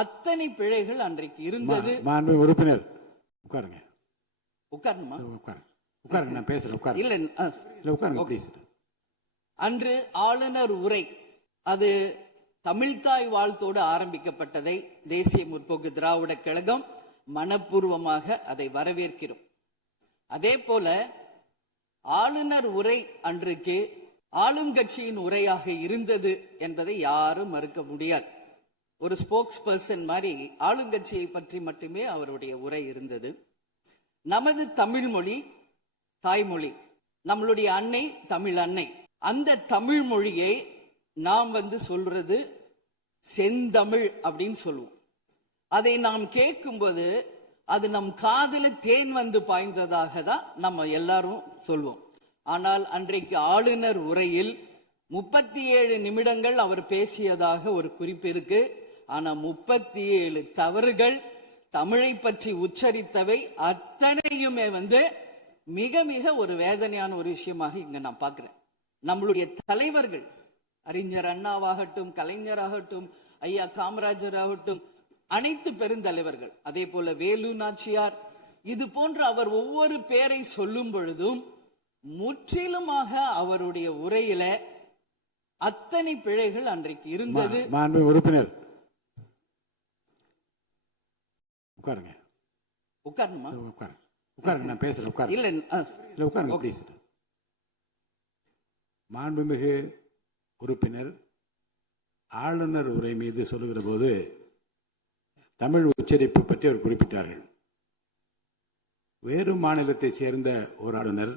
அத்தனை பிழைகள் அன்றைக்கு இருந்தது. மாண்பு உறுப்பினர் உட்காருங்க. உட்காரணுமா? உட்காருங்க, நான் பேசுறேன். உட்காரு. இல்ல உட்காருங்க ப்ளீஸ். அன்று ஆளுநர் உரை அது தமிழ்தாய் வாழ்த்தோடு ஆரம்பிக்கப்பட்டதை தேசிய முற்போக்கு திராவிட கழகம் மனப்பூர்வமாக அதை வரவேற்கிறோம். அதே போல ஆளுநர் உரை அன்றைக்கு ஆளும் கட்சியின் உரையாக இருந்தது என்பதை யாரும் மறுக்க முடியாது. ஒரு ஸ்போக்ஸ் பர்சன் மாதிரி ஆளுங்கட்சியை பற்றி மட்டுமே அவருடைய உரை இருந்தது. நமது தமிழ் மொழி தாய்மொழி, நம்மளுடைய அன்னை தமிழ் அன்னை. அந்த தமிழ் மொழியை நாம் சொல்றது செந்தமிழ் அப்படின்னு சொல்லுவோம். அதை நாம் கேட்கும்போது அது நம் காதல தேன் பாய்ந்ததாக தான் நம்ம எல்லாரும் சொல்வோம். ஆனால் அன்றைக்கு ஆளுநர் உரையில் 37 நிமிடங்கள் அவர் பேசியதாக ஒரு குறிப்பு இருக்கு. ஆனா 37 தவறுகள், தமிழை பற்றி உச்சரித்தவை அத்தனையுமே மிக மிக ஒரு வேதனையான ஒரு விஷயமாக இங்க நான் பார்க்கிறேன். நம்மளுடைய தலைவர்கள் அறிஞர் அண்ணாவாகட்டும், கலைஞராகட்டும், ஐயா காமராஜர் ஆகட்டும், அனைத்து பெருந்தலைவர்கள், அதே போல வேலு நாச்சியார், இது போன்ற அவர் ஒவ்வொரு பேரை சொல்லும் பொழுதும் முற்றிலுமாக அவருடைய உரையில அத்தனை பிழைகள் அன்றைக்கு இருந்தது. மாண்பு உறுப்பினர் உட்காருங்க. உட்காரணுமா? உட்காருங்க, நான் பேசுறேன். உட்காரு. இல்ல உட்காருங்க ப்ளீஸ். மாண்புமிகு உறுப்பினர் ஆளுநர் உரை மீது சொல்லுகிற போது தமிழ் உச்சரிப்பு பற்றி அவர் குறிப்பிட்டார்கள். வேறு மாநிலத்தை சேர்ந்த ஒரு ஆளுநர்